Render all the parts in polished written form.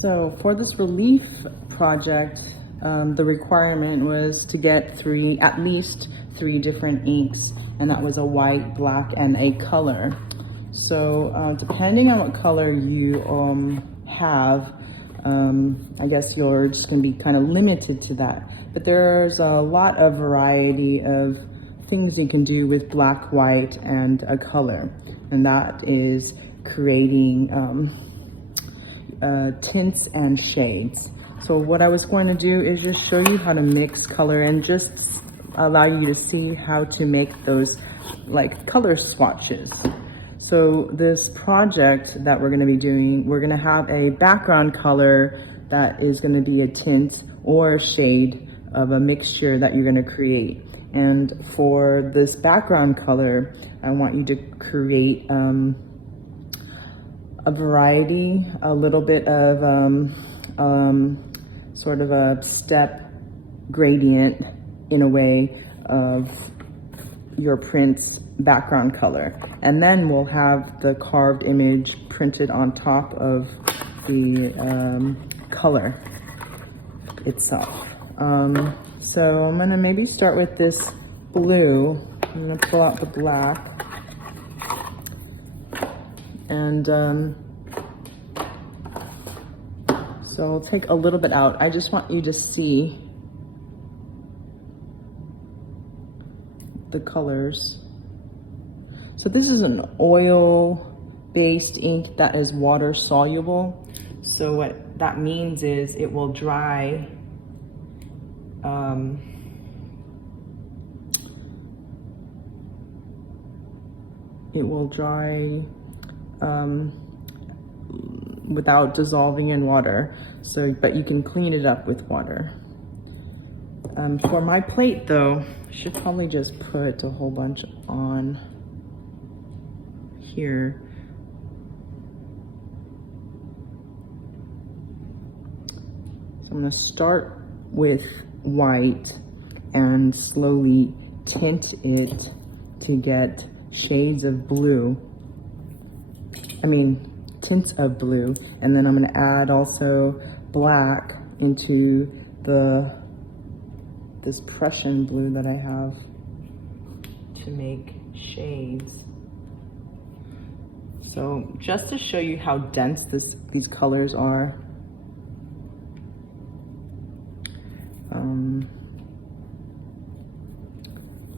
So for this relief project, the requirement was to get at least three different inks, and that was a white, black, and a color. So depending on what color you have, I guess you're just gonna be kind of limited to that. But there's a lot of variety of things you can do with black, white, and a color, and that is creating tints and shades. So what I was going to do is just show you how to mix color and just allow you to see how to make those like color swatches. So this project that we're going to be doing, we're going to have a background color that is going to be a tint or a shade of a mixture that you're going to create. And for this background color, I want you to create a variety, a little bit of sort of a step gradient in a way of your print's background color. And then we'll have the carved image printed on top of the color itself. So I'm gonna maybe start with this blue. I'm gonna pull out the black. And so I'll take a little bit out. I just want you to see the colors. So this is an oil-based ink that is water soluble. So what that means is it will dry without dissolving in water. So, but you can clean it up with water. For my plate though, I should probably just put a whole bunch on here. So I'm gonna start with white and slowly tint it to get shades of blue. Tints of blue. And then I'm gonna add also black into this Prussian blue that I have to make shades. So just to show you how dense these colors are,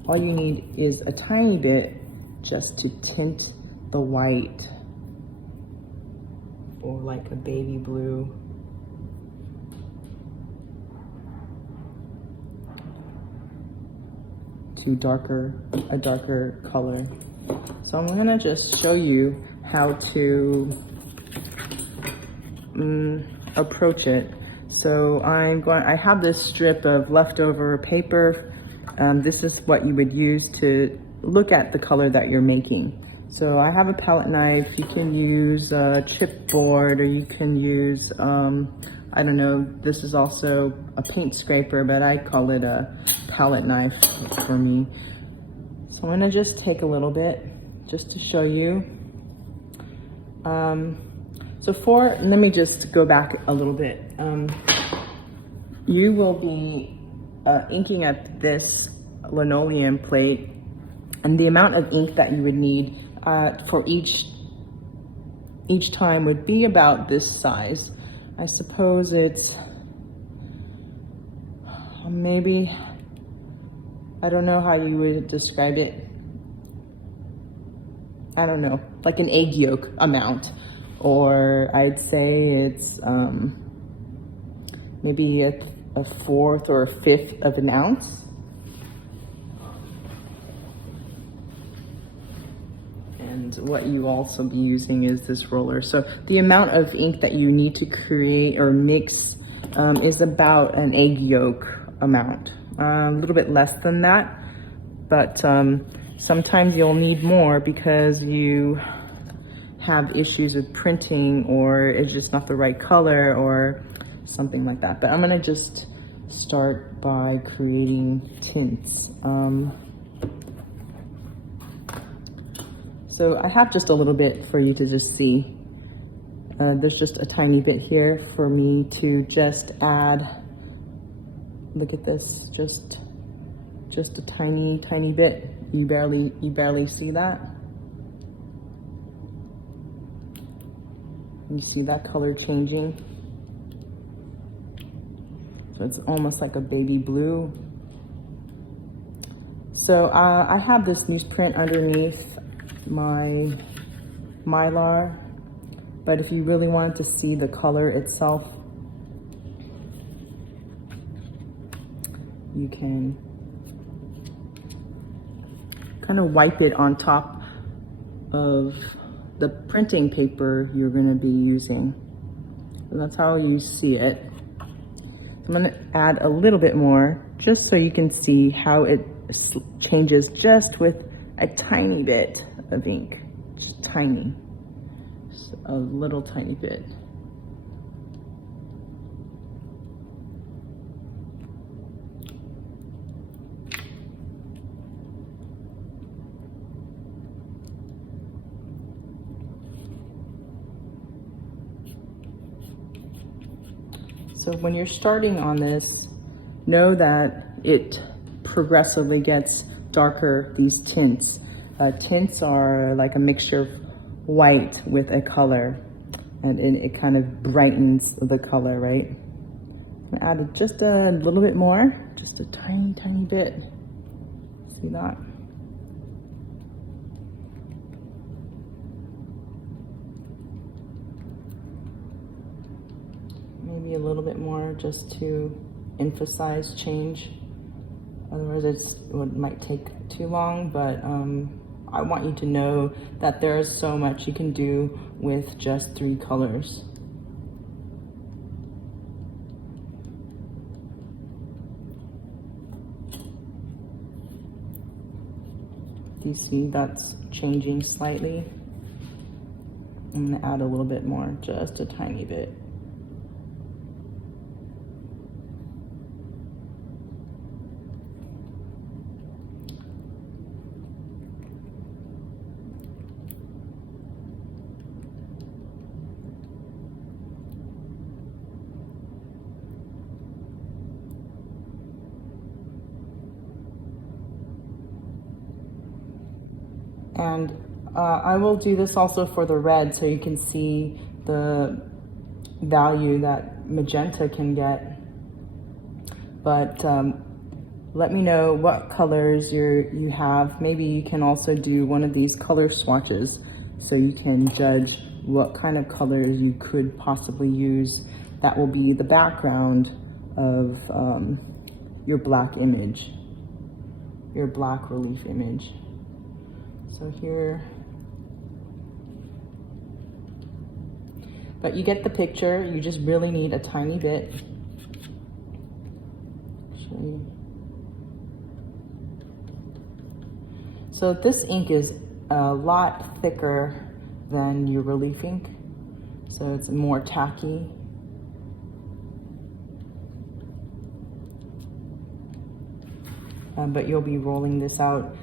all you need is a tiny bit just to tint the white, or like a baby blue. To a darker color. So I'm gonna just show you how to approach it. So I have this strip of leftover paper. This is what you would use to look at the color that you're making. So I have a palette knife. You can use a chipboard, or you can use, I don't know, this is also a paint scraper, but I call it a palette knife for me. So I'm gonna just take a little bit just to show you. Let me just go back a little bit. You will be inking at this linoleum plate, and the amount of ink that you would need for each time would be about this size. I suppose it's maybe, I don't know how you would describe it. I don't know, like an egg yolk amount, or I'd say it's maybe a fourth or a fifth of an ounce. And what you also be using is this roller. So the amount of ink that you need to create or mix is about an egg yolk amount. A little bit less than that, but sometimes you'll need more because you have issues with printing, or it's just not the right color or something like that. But I'm gonna just start by creating tints. So I have just a little bit for you to just see. There's just a tiny bit here for me to just add. Look at this, just a tiny bit. You barely see that. You see that color changing? So it's almost like a baby blue. So I have this newsprint underneath my Mylar, but if you really wanted to see the color itself, you can kind of wipe it on top of the printing paper you're going to be using. So that's how you see it. I'm going to add a little bit more just so you can see how it changes just with a tiny bit of ink. Just tiny. Just a little tiny bit. So when you're starting on this, know that it progressively gets darker, these tints. Tints are like a mixture of white with a color, and it kind of brightens the color, right? I'm gonna add just a little bit more, just a tiny bit. See that? Maybe a little bit more just to emphasize change. Otherwise it might take too long, but I want you to know that there is so much you can do with just 3 colors. Do you see that's changing slightly? I'm gonna add a little bit more, just a tiny bit. And I will do this also for the red so you can see the value that magenta can get. But let me know what colors you have. Maybe you can also do one of these color swatches so you can judge what kind of colors you could possibly use that will be the background of your black image, your black relief image. So here, but you get the picture. You just really need a tiny bit. Show you. So this ink is a lot thicker than your relief ink, so it's more tacky. But you'll be rolling this out.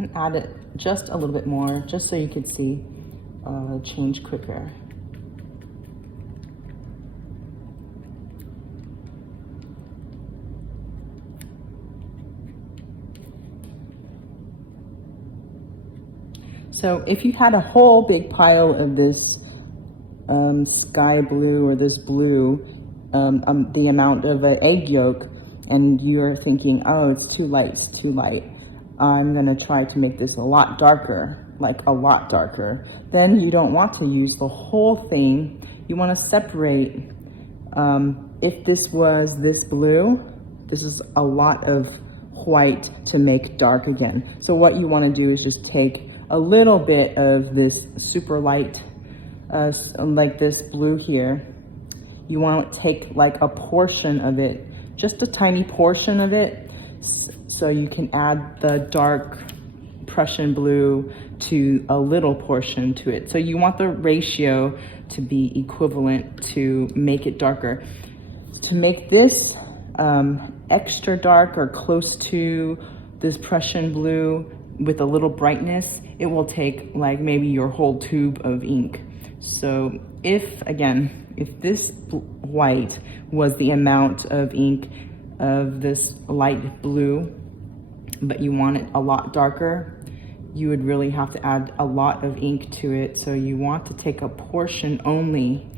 And add it just a little bit more, just so you can see change quicker. So if you had a whole big pile of this sky blue or this blue, the amount of an egg yolk, and you're thinking, oh, it's too light, I'm gonna try to make this a lot darker, like a lot darker. Then you don't want to use the whole thing. You wanna separate. If this was this blue, this is a lot of white to make dark again. So what you wanna do is just take a little bit of this super light, like this blue here. You want to take like a portion of it, just a tiny portion of it, so you can add the dark Prussian blue to a little portion to it. So you want the ratio to be equivalent to make it darker. To make this extra dark or close to this Prussian blue with a little brightness, it will take like maybe your whole tube of ink. So if this white was the amount of ink of this light blue, but you want it a lot darker, you would really have to add a lot of ink to it. So you want to take a portion only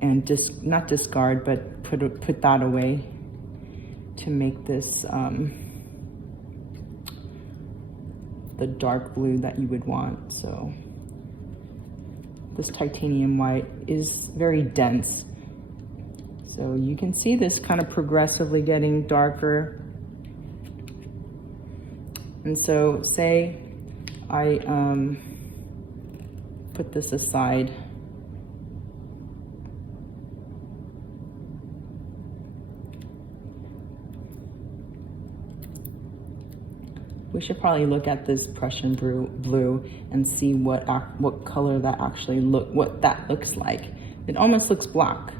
and not discard, but put that away to make this the dark blue that you would want. So this titanium white is very dense. So you can see this kind of progressively getting darker. And so say I put this aside. We should probably look at this Prussian blue and see what color that actually what that looks like. It almost looks black.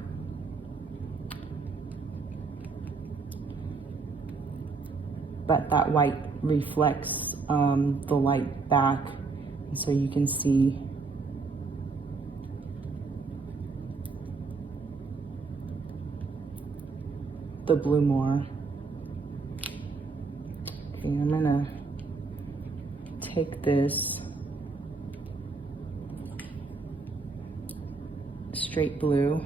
But that white reflects the light back, and so you can see the blue more. Okay, I'm gonna take this straight blue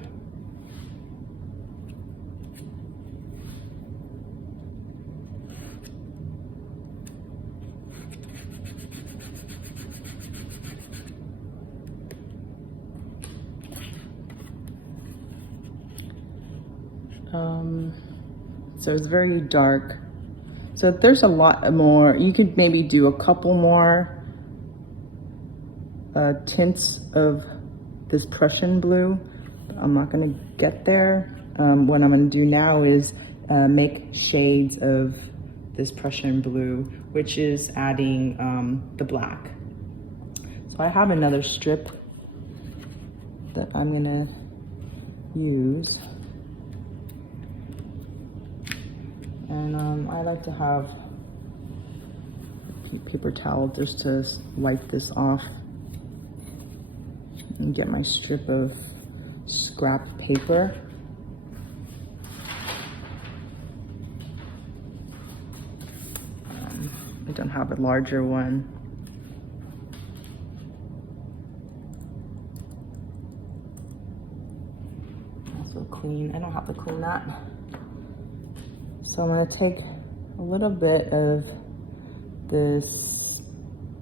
so it's very dark. So there's a lot more. You could maybe do a couple more tints of this Prussian blue. I'm not gonna get there. What I'm gonna do now is make shades of this Prussian blue, which is adding the black. So I have another strip that I'm gonna use. And I like to have a paper towel just to wipe this off and get my strip of scrap paper. I don't have a larger one. Also clean, I don't have to clean that. So I'm gonna take a little bit of this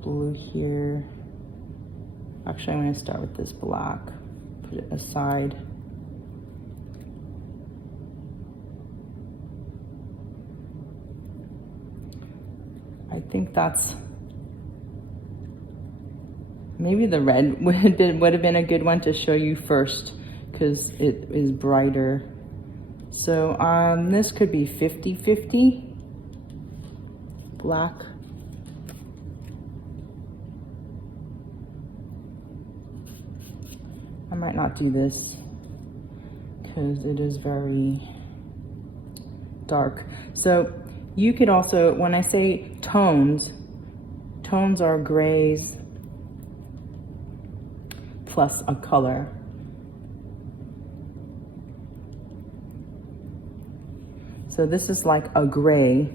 blue here. Actually, I'm gonna start with this black, put it aside. I think that's, maybe the red would have been a good one to show you first because it is brighter. So this could be 50-50 black. I might not do this because it is very dark. So you could also, when I say tones, tones are grays plus a color. So this is like a gray.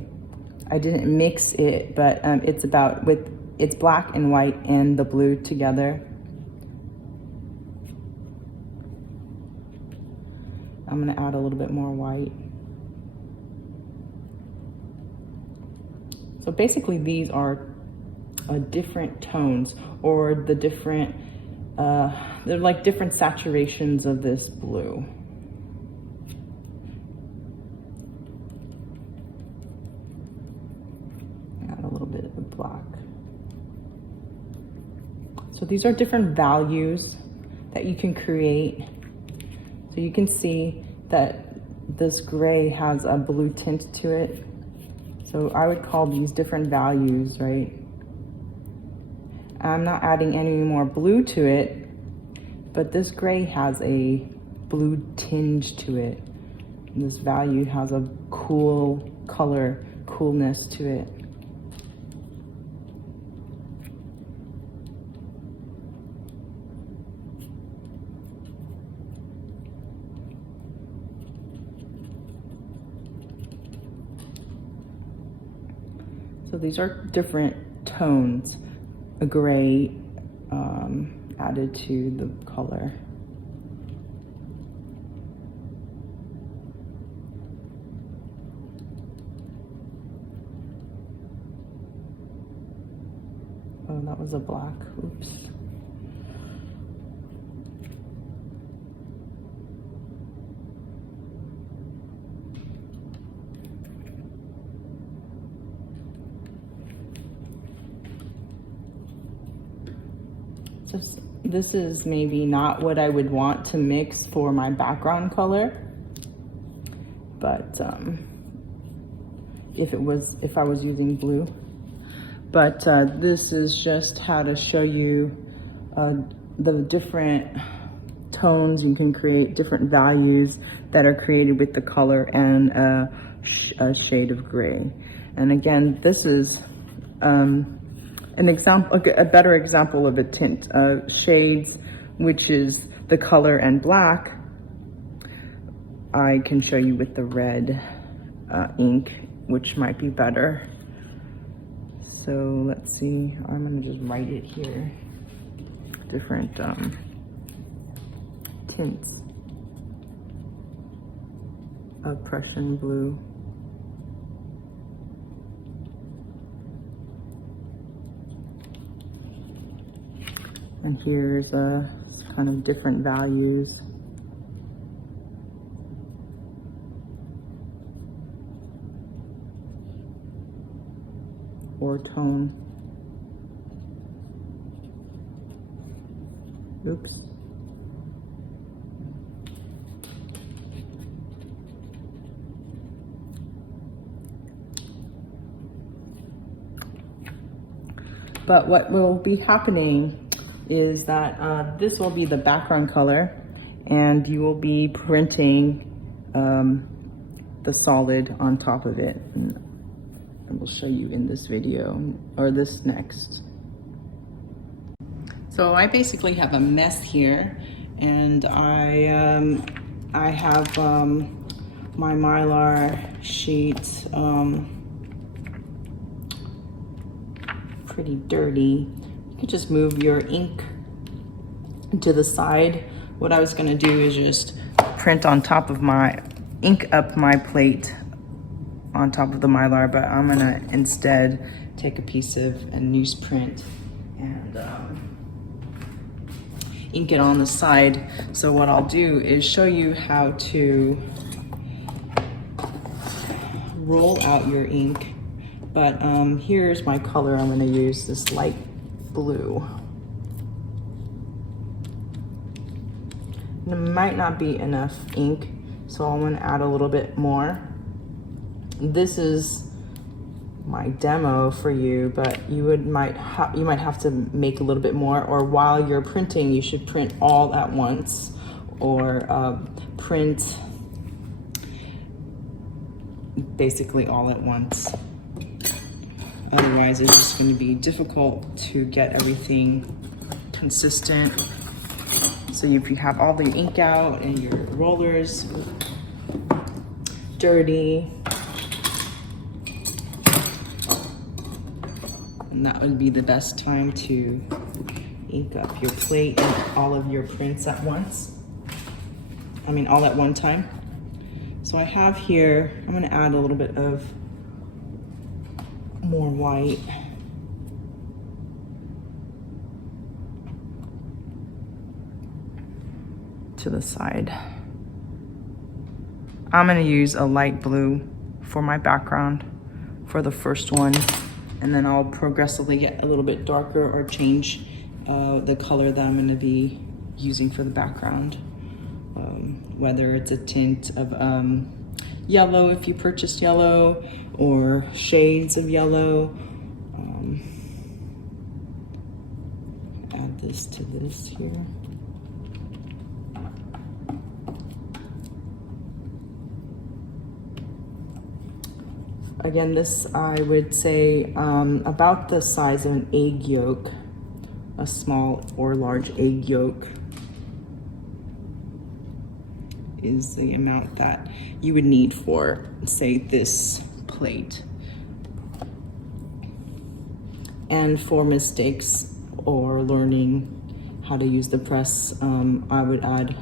I didn't mix it, but it's black and white and the blue together. I'm gonna add a little bit more white. So basically these are different tones, or the different, they're like different saturations of this blue. A little bit of black. So these are different values that you can create. So you can see that this gray has a blue tint to it. So I would call these different values, right? I'm not adding any more blue to it, but this gray has a blue tinge to it. this value has a cool color, coolness to it. So these are different tones, a gray added to the color. Oh, that was a black, oops. This is maybe not what I would want to mix for my background color, but if I was using blue. But this is just how to show you the different tones. You can create different values that are created with the color and a shade of gray. And again, this is an example, a better example of a tint. Shades, which is the color and black, I can show you with the red ink, which might be better. So let's see, I'm gonna just write it here. Different tints of Prussian blue. And here's kind of different values. Or tone. Oops. But what will be happening is that this will be the background color, and you will be printing the solid on top of it. And I will show you in this video, or this next. So I basically have a mess here, and I have my Mylar sheet pretty dirty. You could just move your ink to the side. What I was gonna do is just print on top of my, ink up my plate on top of the Mylar, but I'm gonna instead take a piece of a newsprint and ink it on the side. So what I'll do is show you how to roll out your ink. But here's my color. I'm gonna use this light blue. And it might not be enough ink, so I'm gonna add a little bit more. This is my demo for you, but you might have to make a little bit more, or while you're printing, you should print all at once, or print basically all at once. Otherwise, it's just going to be difficult to get everything consistent. So if you have all the ink out and your rollers dirty, and that would be the best time to ink up your plate and all of your prints at once. I mean, all at one time. So I have here, I'm gonna add a little bit of more white. To the side. I'm gonna use a light blue for my background for the first one, and then I'll progressively get a little bit darker or change the color that I'm gonna be using for the background. Whether it's a tint of yellow if you purchased yellow, or shades of yellow. Add this to this here. Again, this I would say about the size of an egg yolk, a small or large egg yolk is the amount that you would need for, say, this plate. And for mistakes or learning how to use the press, I would add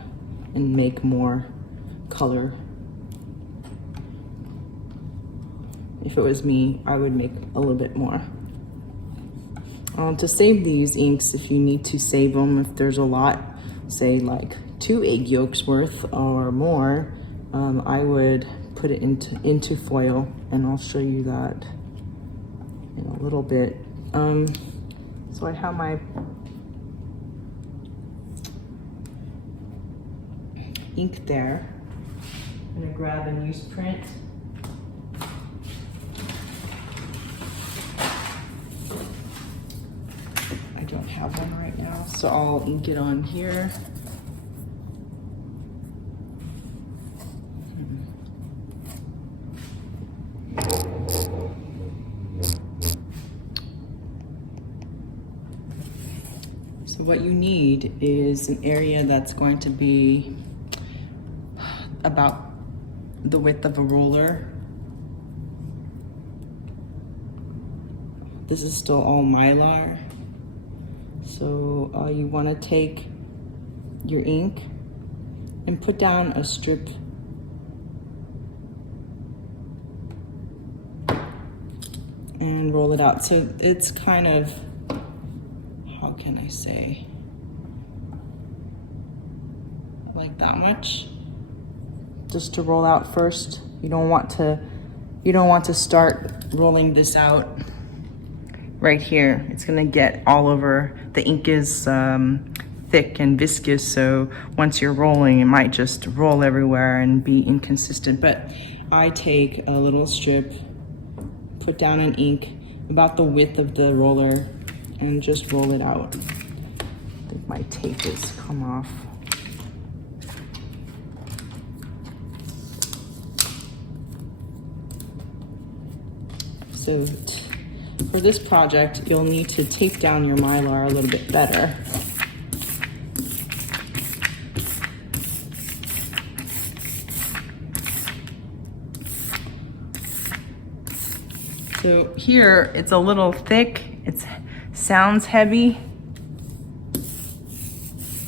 and make more color. If it was me, I would make a little bit more. To save these inks, if you need to save them, if there's a lot, say like 2 egg yolks worth or more, I would put it into foil, and I'll show you that in a little bit. So I have my ink there. I'm gonna grab a newsprint. I don't have one right now, so I'll ink it on here. So what you need is an area that's going to be about the width of a roller. This is still all Mylar. So you want to take your ink and put down a strip and roll it out. So it's kind of, how can I say, like that much, just to roll out first. You don't want to start rolling this out right here. It's gonna get all over. The ink is thick and viscous, so once you're rolling, it might just roll everywhere and be inconsistent. But I take a little strip, put down an ink about the width of the roller, and just roll it out. I think my tape has come off. So for this project, you'll need to tape down your Mylar a little bit better. So here, it's a little thick. It sounds heavy,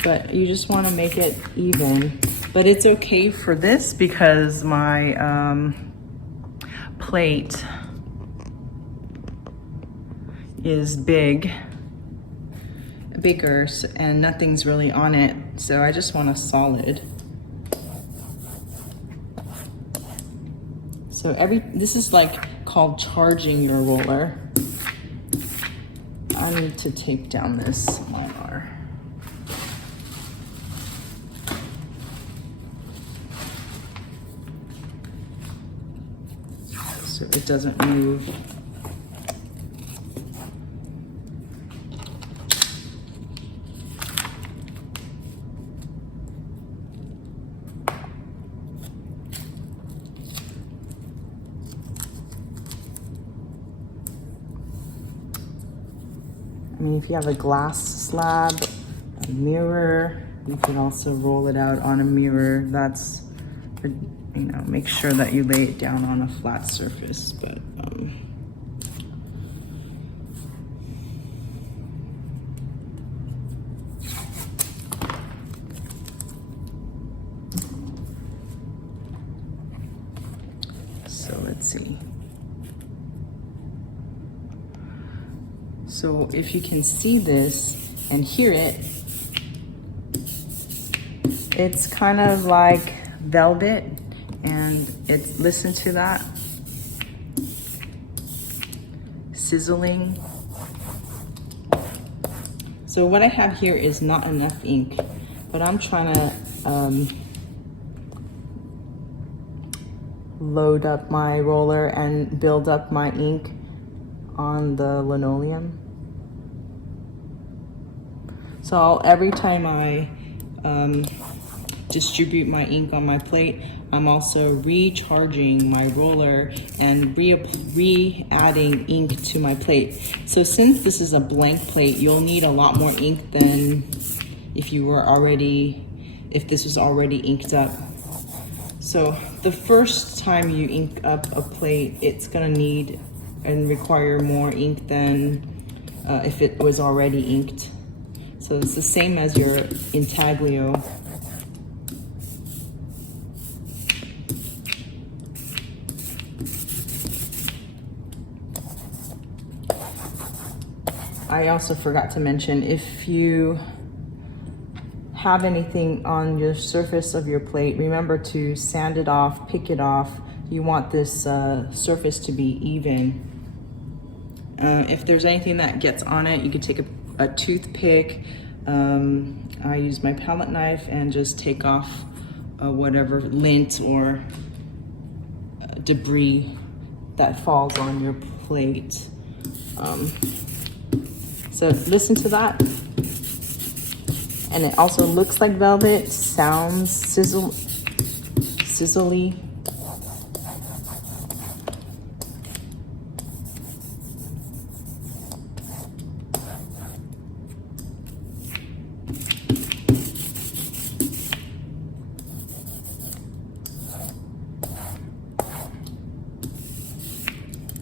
but you just want to make it even. But it's okay for this because my plate is bigger, and nothing's really on it. So I just want a solid. So this is like called charging your roller. I need to take down this Mylar. So it doesn't move. I mean, if you have a glass slab, a mirror, you can also roll it out on a mirror. That's, you know, make sure that you lay it down on a flat surface. But so let's see. So if you can see this and hear it, it's kind of like velvet, and listen to that sizzling. So what I have here is not enough ink, but I'm trying to load up my roller and build up my ink on the linoleum. So every time I distribute my ink on my plate, I'm also recharging my roller and re-adding ink to my plate. So since this is a blank plate, you'll need a lot more ink than if this was already inked up. So the first time you ink up a plate, it's gonna need and require more ink than if it was already inked. So it's the same as your intaglio. I also forgot to mention, if you have anything on your surface of your plate, remember to sand it off, pick it off. You want this surface to be even. If there's anything that gets on it, you could take a toothpick. I use my palette knife and just take off whatever lint or debris that falls on your plate. So listen to that. And it also looks like velvet, sounds sizzly.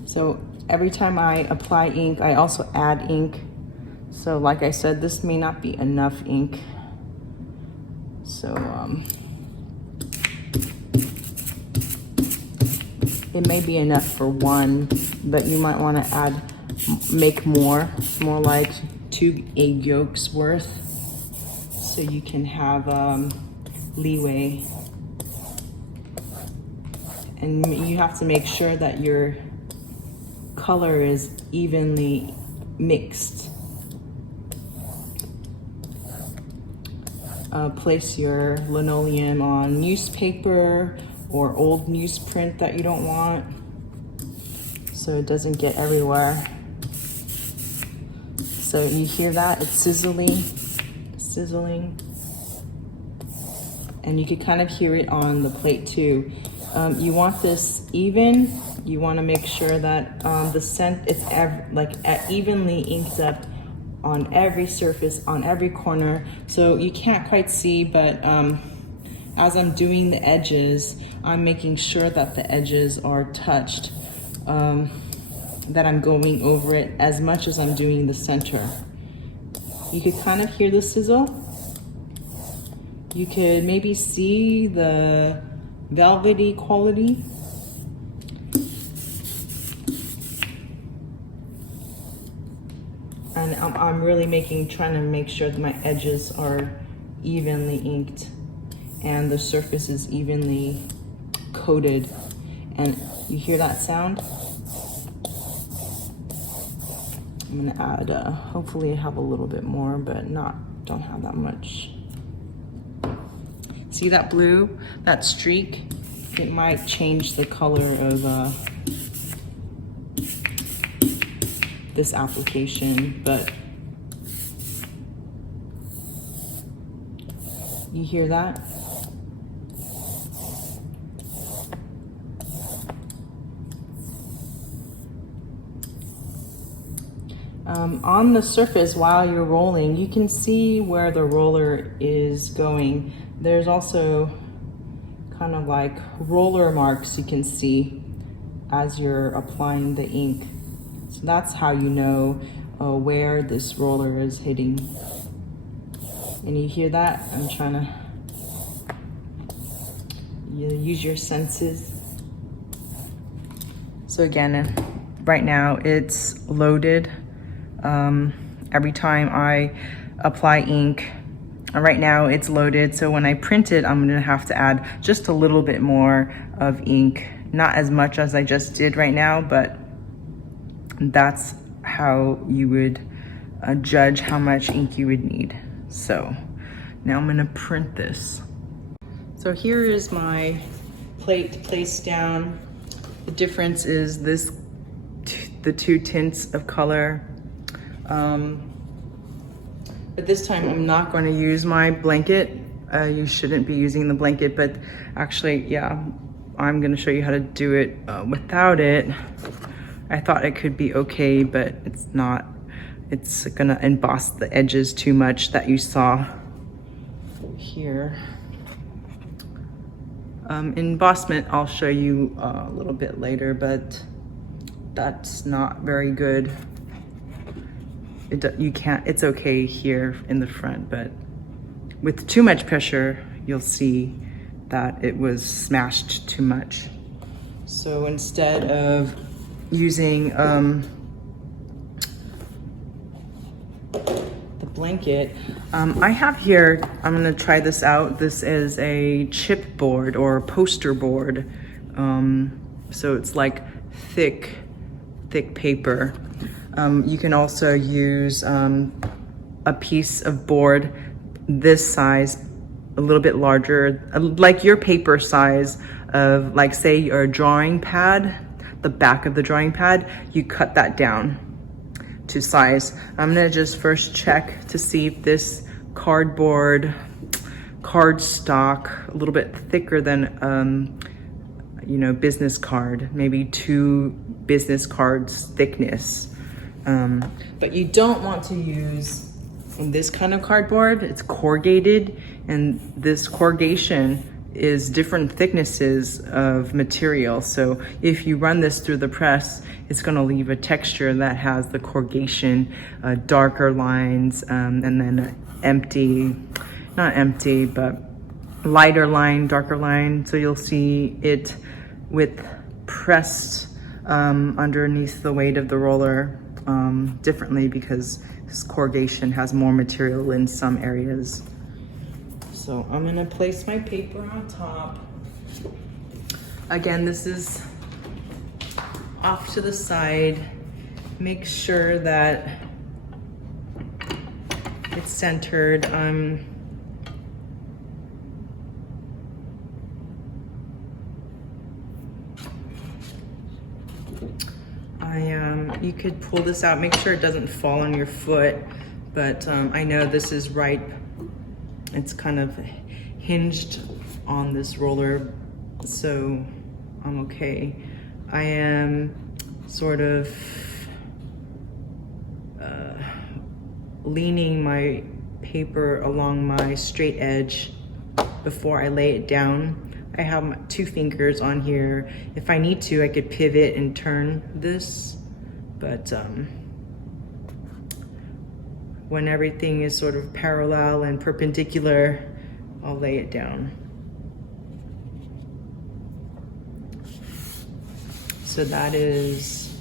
So every time I apply ink, I also add ink. So like I said, this may not be enough ink. So it may be enough for one, but you might want to make more like 2 egg yolks worth, so you can have leeway. And you have to make sure that your color is evenly mixed. Place your linoleum on newspaper or old newsprint that you don't want, so it doesn't get everywhere. So you hear that? It's sizzling. And you can kind of hear it on the plate too. You want this even. You want to make sure that the scent is evenly inked up on every surface, on every corner. So you can't quite see, but as I'm doing the edges, I'm making sure that the edges are touched, that I'm going over it as much as I'm doing the center. You could kind of hear the sizzle. You could maybe see the velvety quality. And I'm really trying to make sure that my edges are evenly inked and the surface is evenly coated. And you hear that sound? I'm gonna add, hopefully I have a little bit more, but don't have that much. See that blue, that streak? It might change the color of this application, but you hear that? On the surface, while you're rolling, you can see where the roller is going. There's also kind of like roller marks you can see as you're applying the ink. So that's how you know where this roller is hitting. And you hear that? I'm trying to use your senses. So again, right now it's loaded. Every time I apply ink, right now it's loaded. So when I print it, I'm gonna have to add just a little bit more of ink. Not as much as I just did right now, but that's how you would judge how much ink you would need. So now I'm gonna print this. So here is my plate placed down. The difference is the 2 tints of color. But this time I'm not going to use my blanket. you shouldn't be using the blanket, but actually, yeah, I'm gonna show you how to do it without it. I thought it could be okay, but it's not. It's gonna emboss the edges too much that you saw here. Embossment, I'll show you a little bit later, but that's not very good. You can't, it's okay here in the front, but with too much pressure, you'll see that it was smashed too much. So instead of using the blanket, I have here, I'm gonna try this out. This is a chipboard or poster board. So it's like thick paper. You can also use a piece of board this size, a little bit larger, like your paper size of, like, say your drawing pad, the back of the drawing pad, you cut that down to size. I'm gonna just first check to see if this cardstock, a little bit thicker than you know, business card, maybe 2 business cards thickness. But you don't want to use this kind of cardboard. It's corrugated, and this corrugation is different thicknesses of material. So if you run this through the press, it's gonna leave a texture that has the corrugation, darker lines, and then not empty, but lighter line, darker line. So you'll see it with pressed underneath the weight of the roller differently, because this corrugation has more material in some areas. So I'm gonna place my paper on top. Again, this is off to the side. Make sure that it's centered. You could pull this out, make sure it doesn't fall on your foot, but I know this is right. It's kind of hinged on this roller, so I'm okay. I am sort of leaning my paper along my straight edge before I lay it down. I have my 2 fingers on here. If I need to, I could pivot and turn this, but when everything is sort of parallel and perpendicular, I'll lay it down. So that is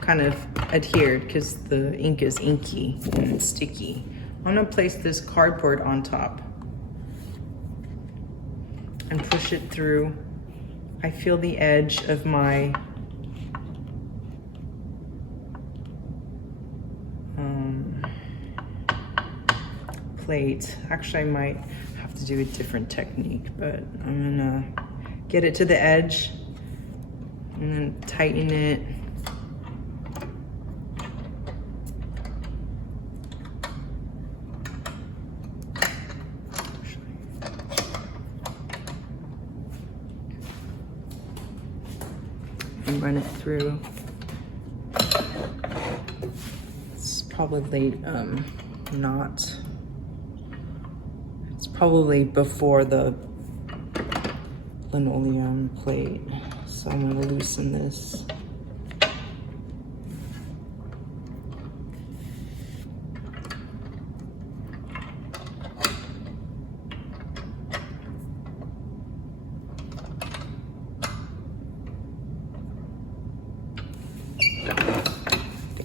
kind of adhered because the ink is inky and it's sticky. I'm gonna place this cardboard on top and push it through. I feel the edge of my plate. Actually, I might have to do a different technique, but I'm gonna get it to the edge and then tighten it. And run it through. It's probably not. It's probably before the linoleum plate. So I'm gonna loosen this.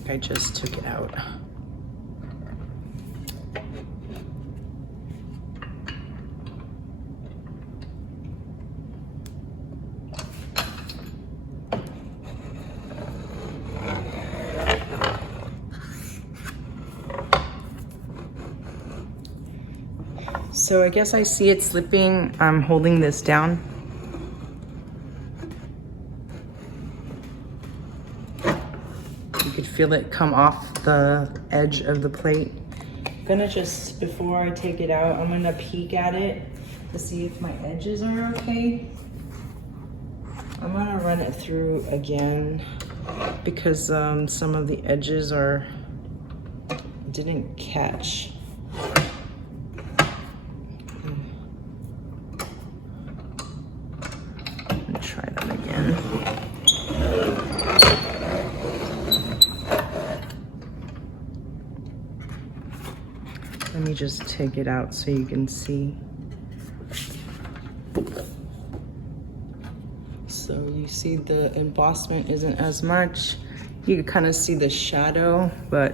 I just took it out. So I guess I see it slipping. I'm holding this down. You could feel it come off the edge of the plate. gonna just, before I take it out, I'm gonna peek at it to see if my edges are okay. I'm gonna run it through again because some of the edges didn't catch. Let me try that again. Let me just take it out so you can see. So you see the embossment isn't as much. You can kind of see the shadow, but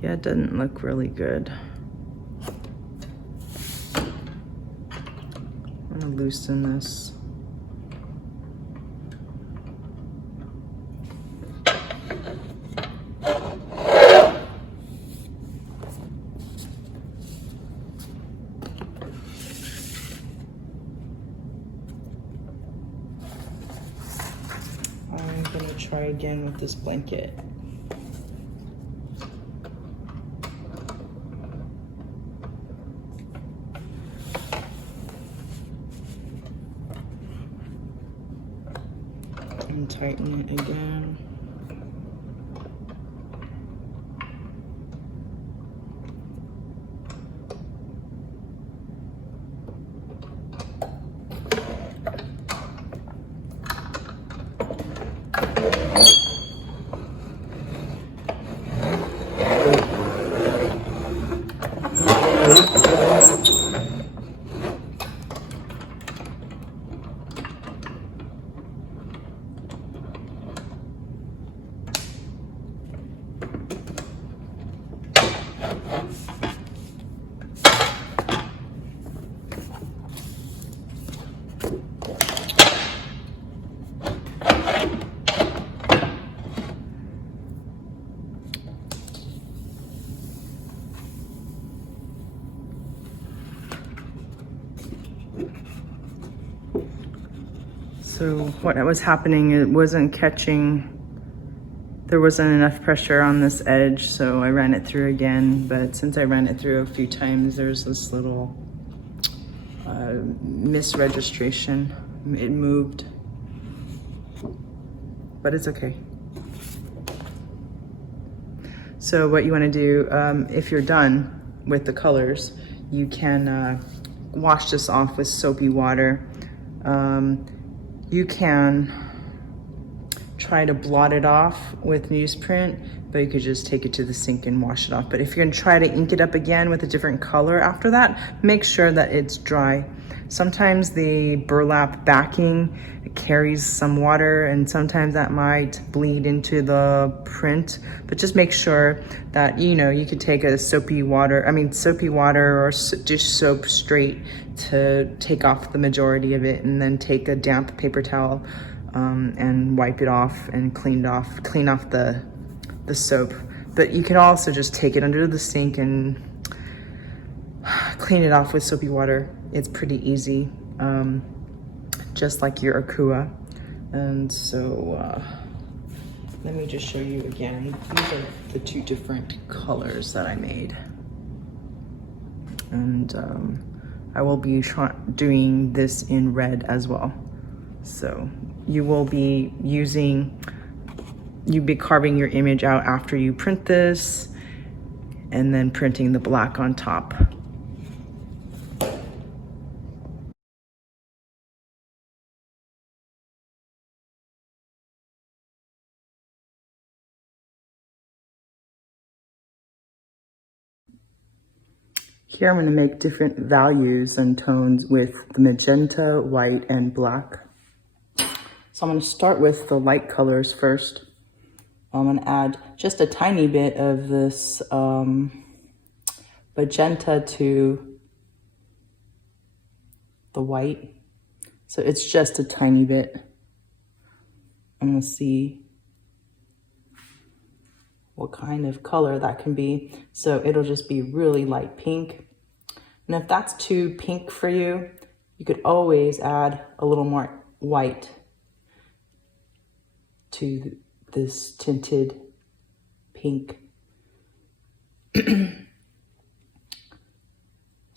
yeah, it doesn't look really good. I'm gonna loosen this. I'm gonna try again with this blanket. And tighten it again. So what was happening, it wasn't catching, there wasn't enough pressure on this edge, so I ran it through again. But since I ran it through a few times, there's this little misregistration. It moved, but it's okay. So what you want to do, if you're done with the colors, you can wash this off with soapy water. You can try to blot it off with newsprint, but you could just take it to the sink and wash it off. But if you're gonna try to ink it up again with a different color after that, make sure that it's dry. Sometimes the burlap backing carries some water, and sometimes that might bleed into the print, but just make sure that, you know, you could take a soapy water or dish soap straight to take off the majority of it, and then take a damp paper towel and wipe it off and clean off the soap. But you can also just take it under the sink and clean it off with soapy water. It's pretty easy, just like your Akua. And so let me just show you again. These are the two different colors that I made. And I will be doing this in red as well. So you will be carving your image out after you print this, and then printing the black on top. Here I'm going to make different values and tones with the magenta, white, and black. So I'm going to start with the light colors first. I'm going to add just a tiny bit of this magenta to the white. So it's just a tiny bit. I'm going to see what kind of color that can be. So it'll just be really light pink. And if that's too pink for you, you could always add a little more white to this tinted pink.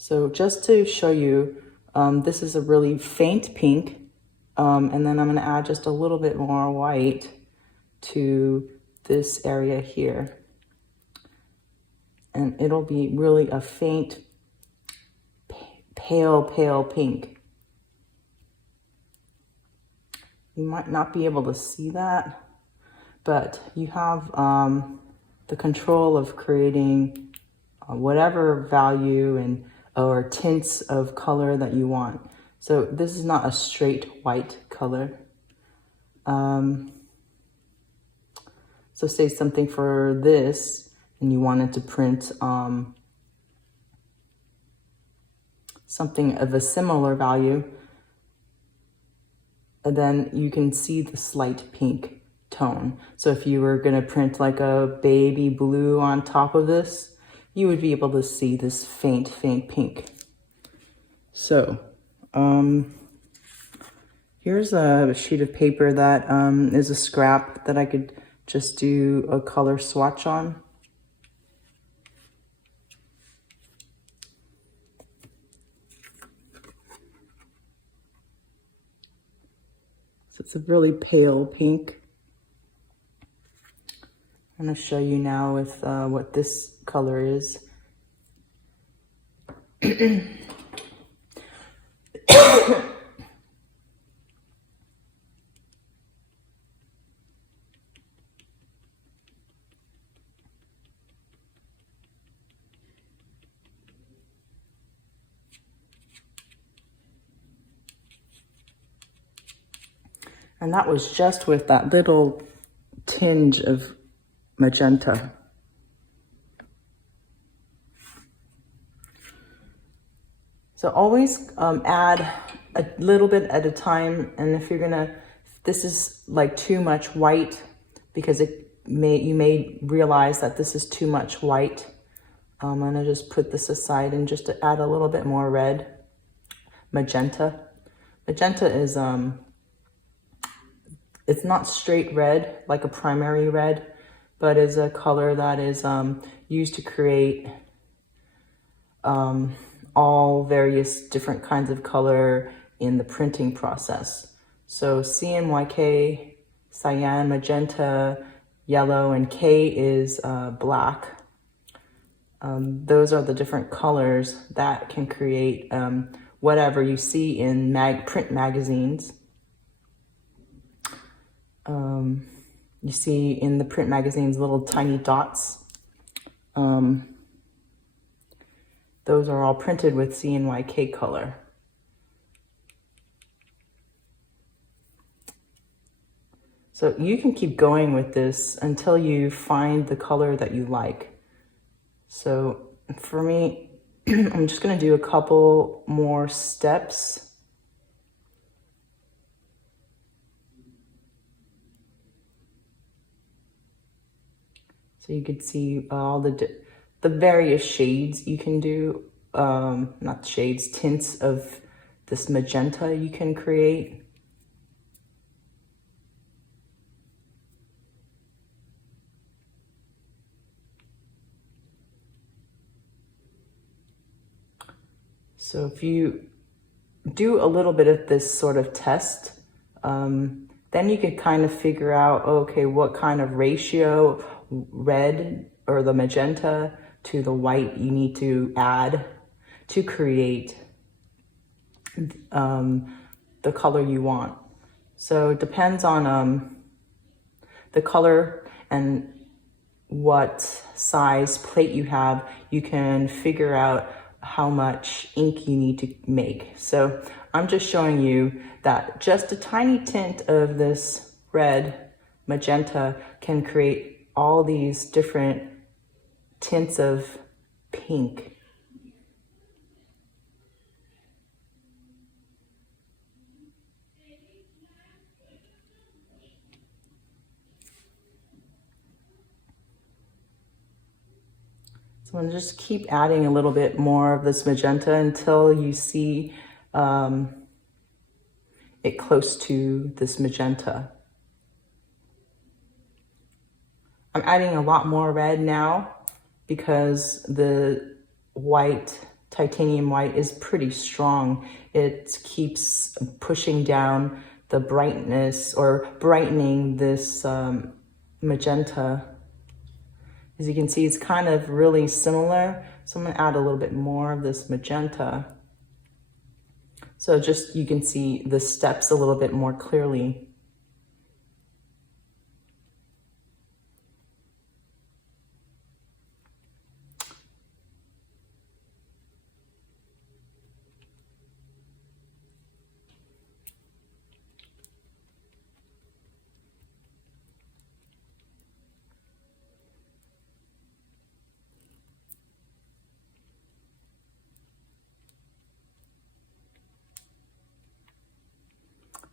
So just to show you, this is a really faint pink, and then I'm going to add just a little bit more white to this area here. And it'll be really a faint, pale pink. You might not be able to see that, but you have the control of creating whatever value and or tints of color that you want. So this is not a straight white color. So say something for this, and you wanted to print something of a similar value, and then you can see the slight pink tone. So if you were gonna print like a baby blue on top of this, you would be able to see this faint pink. So here's a sheet of paper that is a scrap that I could just do a color swatch on. So it's a really pale pink. I'm going to show you now with what this color is. And that was just with that little tinge of magenta. So always add a little bit at a time. And if this is like too much white, because you may realize that this is too much white. I'm gonna just put this aside and just to add a little bit more red, magenta. Magenta is, it's not straight red like a primary red, but is a color that is used to create all various different kinds of color in the printing process. So CMYK, cyan, magenta, yellow, and K is black. Those are the different colors that can create whatever you see in print magazines. You see in the print magazines little tiny dots. Those are all printed with CMYK color. So you can keep going with this until you find the color that you like. So for me, I'm just gonna do a couple more steps. So you could see all the various shades you can do, not shades, tints of this magenta you can create. So if you do a little bit of this sort of test, then you can kind of figure out, okay, what kind of ratio red or the magenta to the white you need to add to create the color you want. So it depends on the color and what size plate you have. You can figure out how much ink you need to make. So I'm just showing you that just a tiny tint of this red magenta can create all these different tints of pink. So I'm gonna just keep adding a little bit more of this magenta until you see it close to this magenta. I'm adding a lot more red now because the white titanium white is pretty strong. It keeps pushing down the brightness or brightening this magenta. As you can see, it's kind of really similar. So I'm gonna add a little bit more of this magenta. So just you can see the steps a little bit more clearly.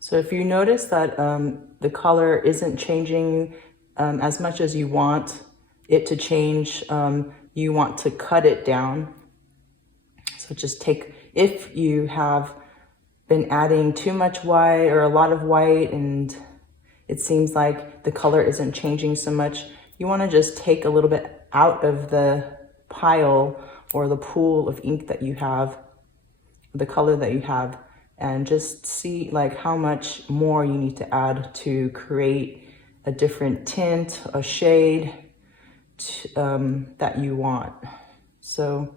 So if you notice that the color isn't changing as much as you want it to change, you want to cut it down. So just take, if you have been adding too much white or a lot of white and it seems like the color isn't changing so much, you want to just take a little bit out of the pile or the pool of ink that you have, the color that you have, and just see like how much more you need to add to create a different tint, a shade that you want. So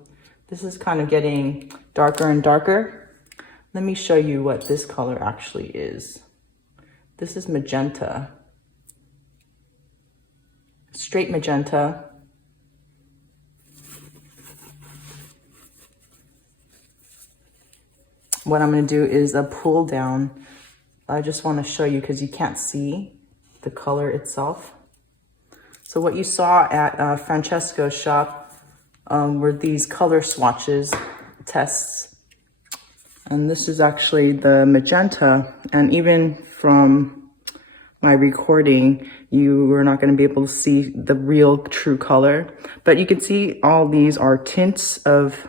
this is kind of getting darker and darker. Let me show you what this color actually is. This is magenta, straight magenta. What I'm going to do is a pull down. I just want to show you because you can't see the color itself. So what you saw at Francesco's shop were these color swatches tests. And this is actually the magenta. And even from my recording, you were not going to be able to see the real true color. But you can see all these are tints of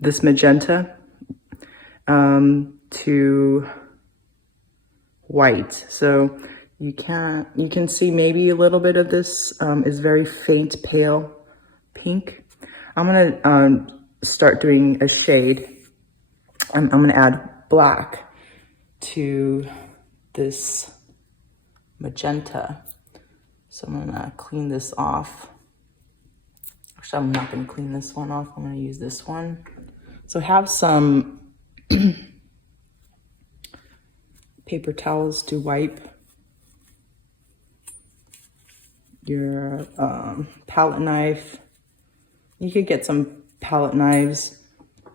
this magenta to white. So you can see maybe a little bit of this is very faint pale pink. I'm gonna start doing a shade. I'm gonna add black to this magenta. So I'm gonna clean this off. Actually, I'm not gonna clean this one off. I'm gonna use this one. So have some paper towels to wipe your palette knife. You could get some palette knives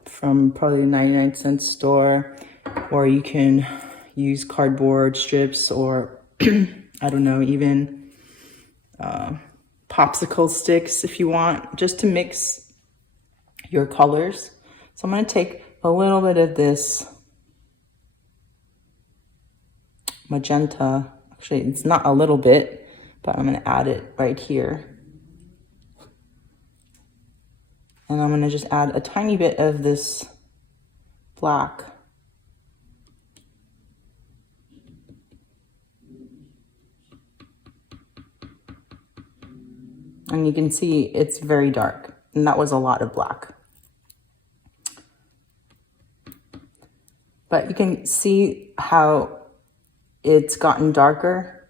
from probably a 99-cent store, or you can use cardboard strips or I don't know, even popsicle sticks if you want, just to mix your colors. So I'm going to take a little bit of this magenta. Actually, it's not a little bit, but I'm going to add it right here. And I'm going to just add a tiny bit of this black. And you can see it's very dark, and that was a lot of black. But you can see how it's gotten darker.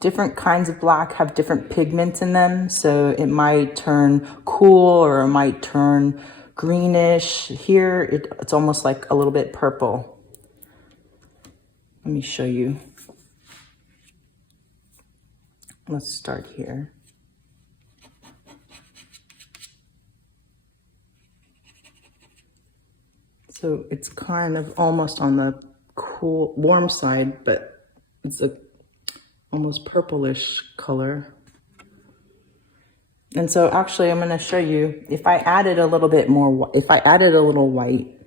Different kinds of black have different pigments in them, so it might turn cool or it might turn greenish. Here, it's almost like a little bit purple. Let me show you. Let's start here. So it's kind of almost on the cool, warm side, but it's a almost purplish color. And so actually I'm going to show you, if I added a little bit more, if I added a little white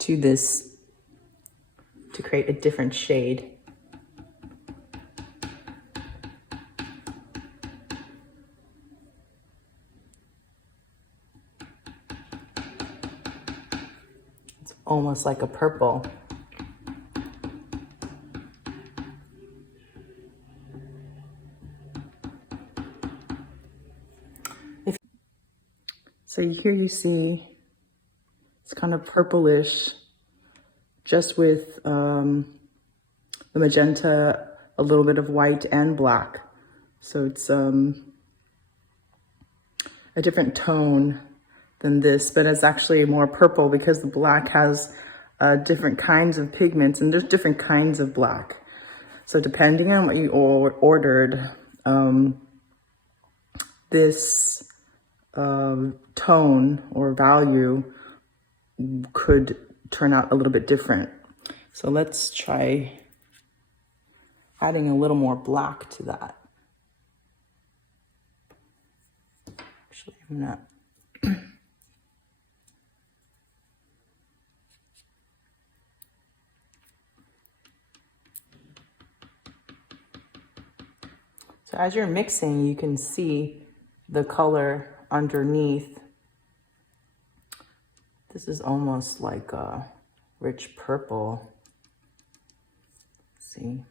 to this to create a different shade. It's almost like a purple. So here you see it's kind of purplish, just with the magenta, a little bit of white and black. So it's a different tone than this, but it's actually more purple because the black has different kinds of pigments, and there's different kinds of black. So depending on what you ordered, this tone or value could turn out a little bit different. So let's try adding a little more black to that. Actually, I'm not. So as you're mixing, you can see the color underneath. This is almost like a rich purple. Let's see.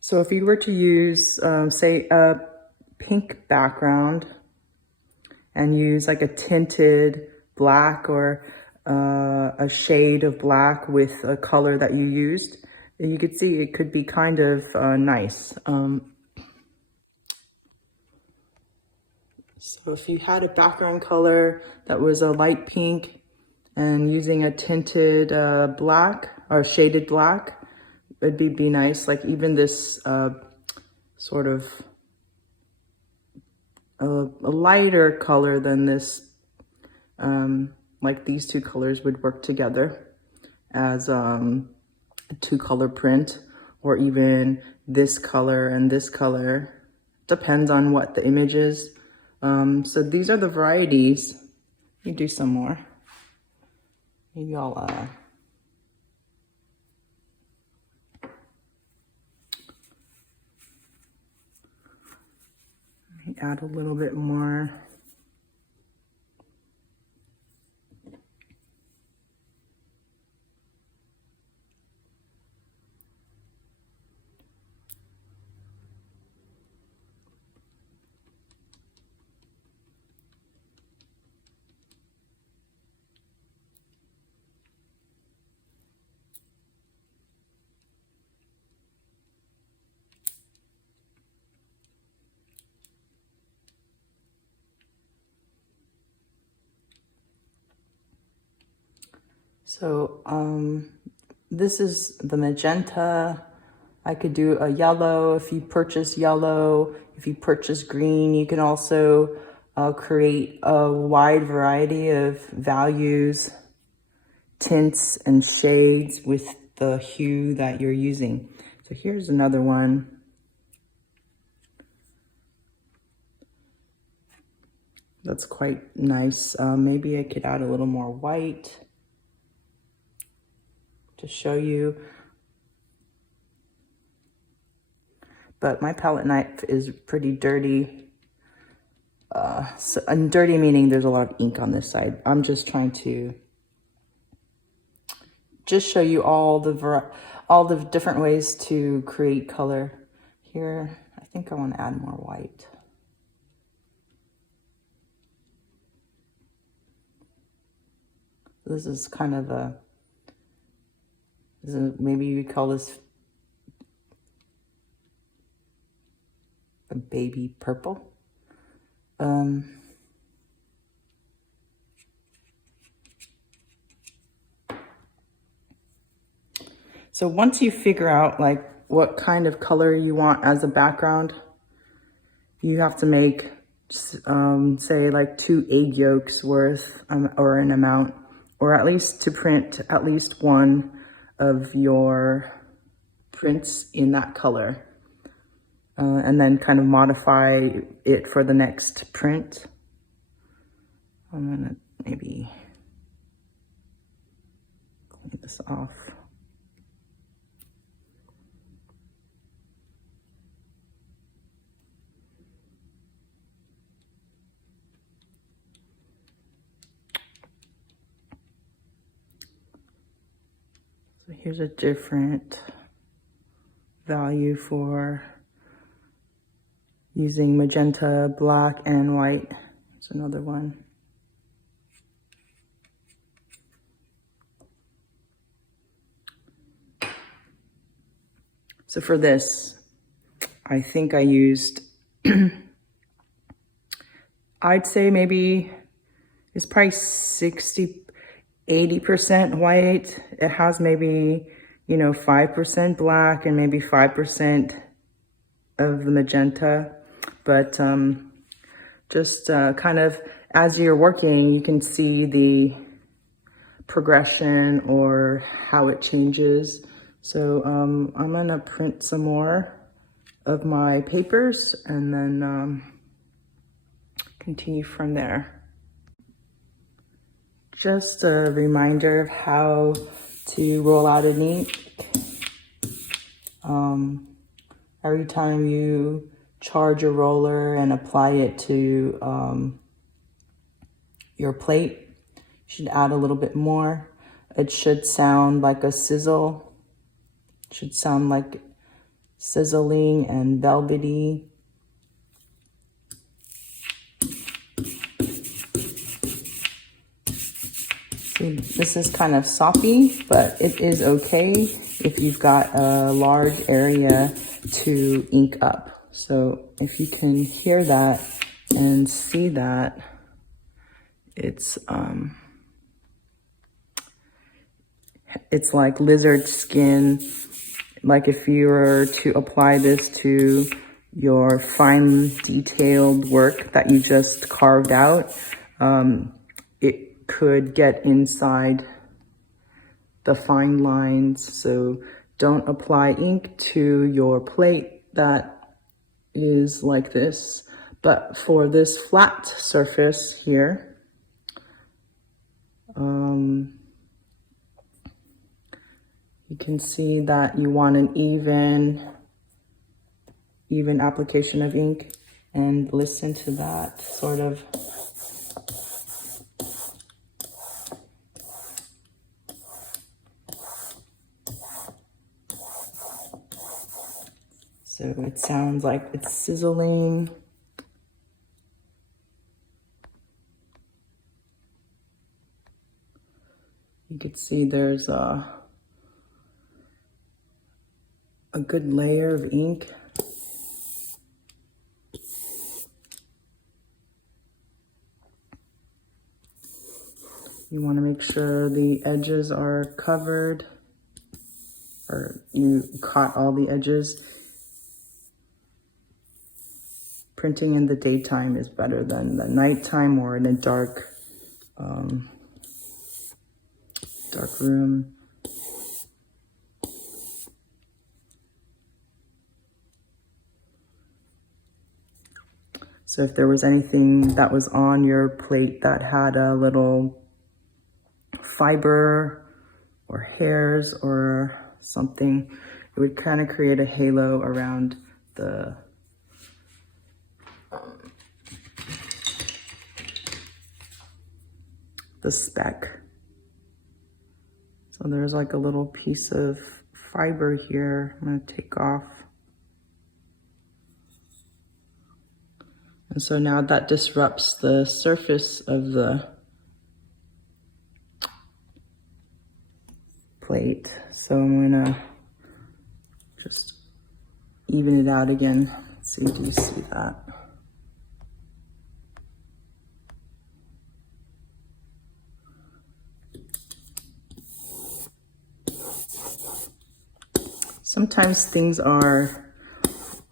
So if you were to use, say, a pink background and use like a tinted black or a shade of black with a color that you used, you could see it could be kind of nice. So if you had a background color that was a light pink and using a tinted black or shaded black, it'd be nice. Like even this sort of a lighter color than this, like these two colors would work together as a two-color print, or even this color and this color. Depends on what the image is. So these are the varieties. Let me do some more. Maybe I'll add a little bit more. So this is the magenta. I could do a yellow if you purchase yellow. If you purchase green, you can also create a wide variety of values, tints and shades with the hue that you're using. So here's another one. That's quite nice. Maybe I could add a little more white to show you. But my palette knife is pretty dirty. And dirty meaning there's a lot of ink on this side. I'm just trying to just show you all the different ways to create color. Here, I think I want to add more white. This is kind of maybe you would call this a baby purple. So once you figure out like what kind of color you want as a background, you have to make, say like 2 egg yolks worth or an amount, or at least to print at least one of your prints in that color. And then kind of modify it for the next print. I'm gonna maybe clean this off. So here's a different value for using magenta, black, and white. It's another one. So for this, I think I used, I'd say maybe it's probably 80% white. It has maybe, 5% black and maybe 5% of the magenta. But just kind of as you're working, you can see the progression or how it changes. So I'm gonna print some more of my papers and then continue from there. Just a reminder of how to roll out an ink. Every time you charge a roller and apply it to your plate, you should add a little bit more. It should sound like a sizzle. It should sound like sizzling and velvety. See, this is kind of soppy, but it is okay if you've got a large area to ink up. So if you can hear that and see that, it's like lizard skin. Like if you were to apply this to your fine detailed work that you just carved out, it could get inside the fine lines. So don't apply ink to your plate that is like this. But for this flat surface here, you can see that you want an even application of ink, and listen to that sort of so it sounds like it's sizzling. You can see there's a good layer of ink. You want to make sure the edges are covered, or you caught all the edges. Printing in the daytime is better than the nighttime or in a dark room. So if there was anything that was on your plate that had a little fiber or hairs or something, it would kind of create a halo around the speck. So there's like a little piece of fiber here I'm going to take off. And so now that disrupts the surface of the plate. So I'm gonna just even it out again. Let's see, do you see that? Sometimes things are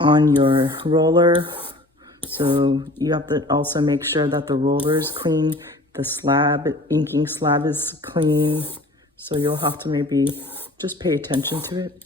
on your roller, so you have to also make sure that the roller is clean, the slab, inking slab is clean. So you'll have to maybe just pay attention to it.